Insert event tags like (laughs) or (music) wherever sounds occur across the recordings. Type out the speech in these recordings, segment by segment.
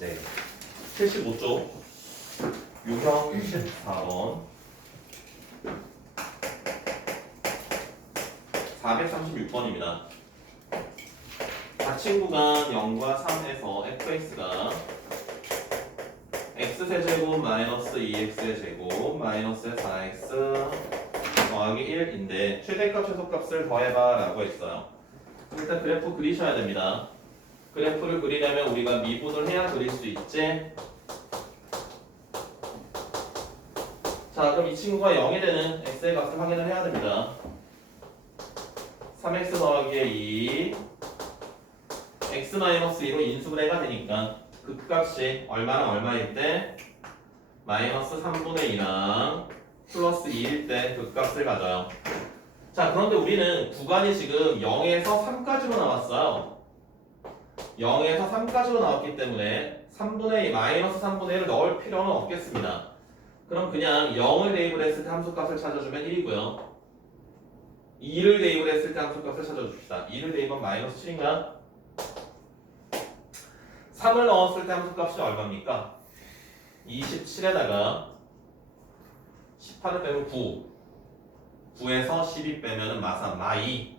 네. 75쪽. 유형 14번. 436번입니다. 닫힌 구간 0과 3에서 fx가 x세제곱 마이너스 2x의 제곱 마이너스 4x 더하기 1인데 최대값 최소값을 더해봐 라고 했어요. 일단 그래프 그리셔야 됩니다. 그래프를 그리려면 우리가 미분을 해야 그릴 수 있지. 자, 그럼 이 친구가 0이 되는 x의 값을 확인을 해야 됩니다. 3x 더하기에 2 x-2로 인수분해 가 되니까 그 값이 얼마나 얼마일 때 마이너스 3분의 2랑 플러스 2일 때그 값을 가져요. 자, 그런데 우리는 구간이 지금 0에서 3까지로 나왔어요. 0에서 3까지로 나왔기 때문에 3분의 2, 마이너스 3분의 1을 넣을 필요는 없겠습니다. 그럼 그냥 0을 대입을 했을 때 함수값을 찾아주면 1이고요. 2를 대입을 했을 때 함수값을 찾아줍시다. 2를 대입하면 마이너스 7인가? 3을 넣었을 때 함수값이 얼마입니까? 27에다가 18을 빼면 9 9에서 12 빼면 마사 마이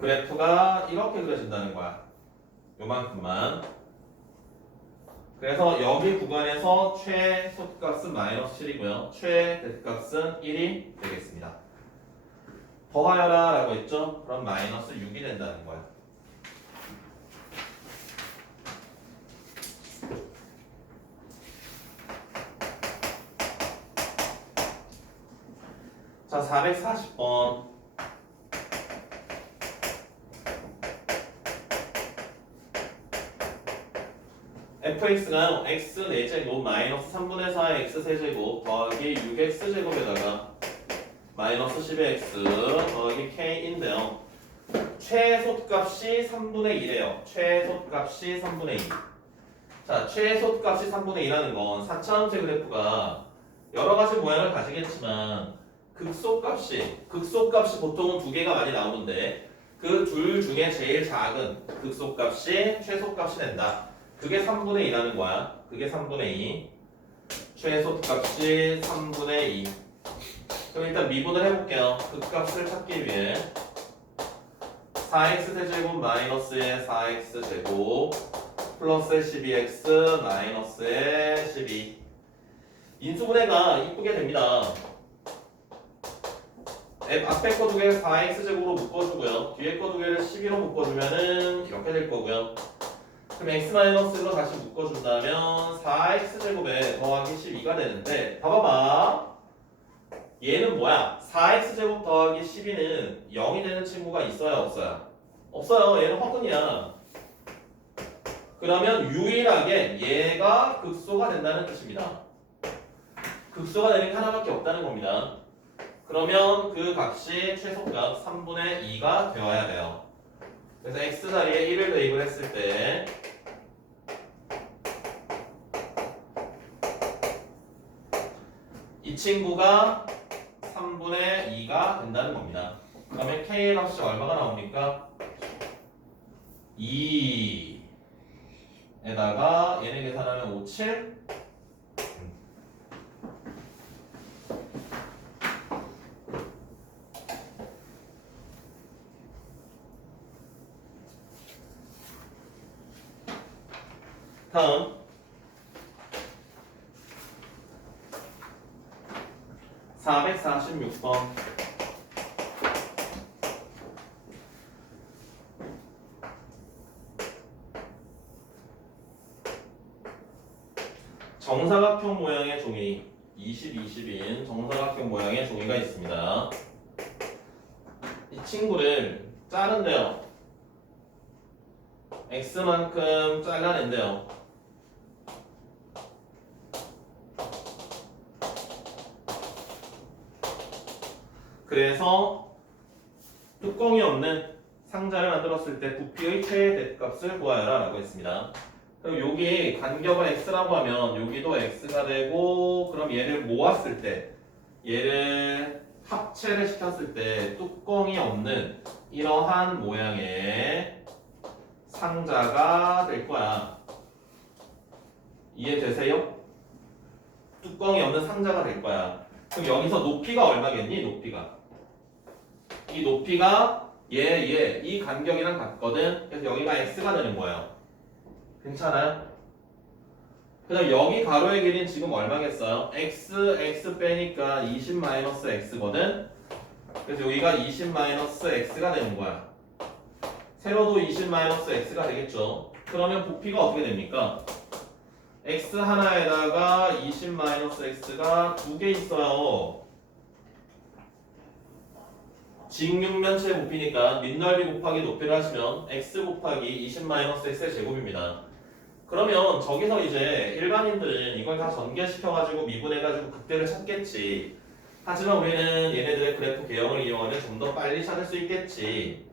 그래프가 이렇게 그려진다는 거야. 요만큼만. 그래서 여기 구간에서 최소값은 마이너스 7이고요. 최대값은 1이 되겠습니다. 더하여라 라고 했죠? 그럼 마이너스 6이 된다는 거야. 자, 440번. Fx가 x 4제곱 마이너스 3분의 4의 x 세제곱 더하기 6x 제곱에다가 마이너스 10x 더하기 k인데요. 최소값이 3분의 2래요. 최소값이 3분의 2. 자, 최소값이 3분의 2라는 건 4차원체 그래프가 여러 가지 모양을 가지겠지만 극소값이 극소값이 보통은 두 개가 많이 나오는데 그 둘 중에 제일 작은 극소값이 최소값이 된다. 그게 3분의 2라는 거야. 그게 3분의 2. 최소 값이 3분의 2. 그럼 일단 미분을 해볼게요. 극값을 찾기 위해 4x 세제곱 마이너스의 4x 제곱 플러스의 12x 마이너스의 12 인수분해가 이쁘게 됩니다. 앱 앞에 거 두 개를 4x 제곱으로 묶어주고요. 뒤에 거 두 개를 12로 묶어주면은 이렇게 될 거고요. 그럼 x-1로 다시 묶어준다면 4x 제곱에 더하기 12가 되는데 봐봐봐. 얘는 뭐야? 4x 제곱 더하기 12는 0이 되는 친구가 있어요, 없어요? 없어요. 얘는 허근이야. 그러면 유일하게 얘가 극소가 된다는 뜻입니다. 극소가 되는 게 하나밖에 없다는 겁니다. 그러면 그 값이 최소값 3분의 2가 되어야 돼요. 그래서 x 자리에 1을 대입을 했을 때 이 친구가 3분의 2가 된다는 겁니다. 그러면 k의 값이 얼마가 나옵니까? 2에다가 얘네 계산하면 5, 7 다음 446번 정사각형 모양의 종이 20, 20인 정사각형 모양의 종이가 있습니다. 이 친구를 자른대요. x만큼 잘라낸대요. 그래서 뚜껑이 없는 상자를 만들었을 때 부피의 최대값을 구하여라 라고 했습니다. 그럼 여기 간격을 x라고 하면 여기도 x가 되고 그럼 얘를 모았을 때 얘를 합체를 시켰을 때 뚜껑이 없는 이러한 모양의 상자가 될 거야. 이해되세요? 뚜껑이 없는 상자가 될 거야. 그럼 여기서 높이가 얼마겠니? 높이가. 이 높이가 얘, 얘, 이 간격이랑 같거든. 그래서 여기가 x가 되는 거예요. 괜찮아요? 그 다음 여기 가로의 길이는 지금 얼마겠어요? x, x 빼니까 20 마이너스 x거든. 그래서 여기가 20 마이너스 x가 되는 거야. 세로도 20 마이너스 x가 되겠죠. 그러면 부피가 어떻게 됩니까? x 하나에다가 20 마이너스 x가 두 개 있어요. 직육면체 부피니까 밑넓이 곱하기 높이를 하시면 x 곱하기 20 마이너스 x의 제곱입니다. 그러면 저기서 이제 일반인들은 이걸 다 전개시켜가지고 미분해가지고 극대를 찾겠지. 하지만 우리는 얘네들의 그래프 개형을 이용하면 좀 더 빨리 찾을 수 있겠지.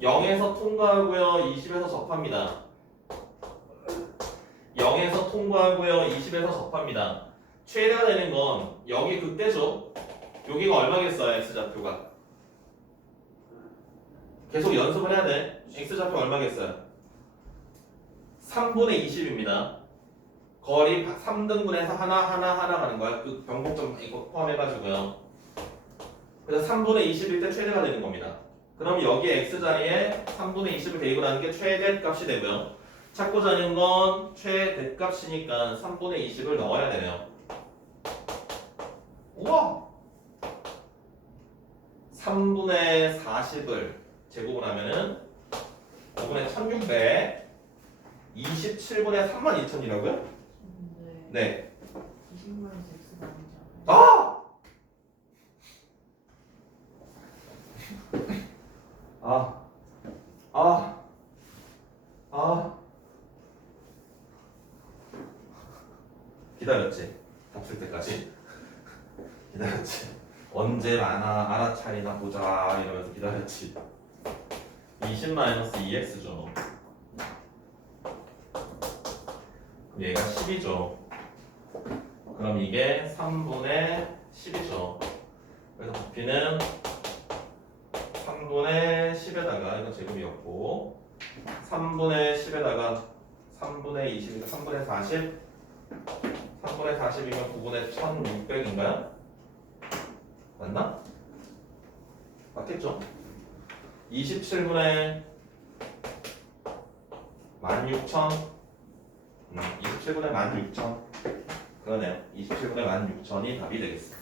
0에서 통과하고요, 20에서 접합니다. 0에서 통과하고요, 20에서 접합니다. 최대가 되는 건 여기 극대죠. 여기가 얼마겠어요, x좌표가? 계속 연습을 해야 돼. x좌표 얼마겠어요? 3분의 20입니다. 거리 3등분해서 하나 하나 하나 가는 거야. 그 변곡점 이거 포함해가지고요. 그래서 3분의 20일 때 최대가 되는 겁니다. 그럼 여기 x 자리에 3분의 20을 대입을 하는 게 최대 값이 되고요. 찾고자 하는 건 최대 값이니까 3분의 20을 넣어야 되네요. 우와! 3분의 40을 제곱을 하면은 5분의 1600 27분의 32,000이라고요? 네. 네. 20만 원 X가 아니잖아요. 아! 아. 아. 아. 기다렸지? 답쓸 때까지? (laughs) 기다렸지? 언제 알아, 알아차리나 보자 이러면서 기다렸지 20-2x죠 그럼 얘가 10이죠 그럼 이게 3분의 10이죠. 그래서 부피는 3분의 10에다가 이거 제곱이었고 3분의 10에다가 3분의 20이니까 3분의 40 3분의 40이면 9분의 1600인가요? 맞나? 맞겠죠? 27분의 16,000 음, 27분의 16,000 그러네요. 27분의 16,000이 답이 되겠습니다.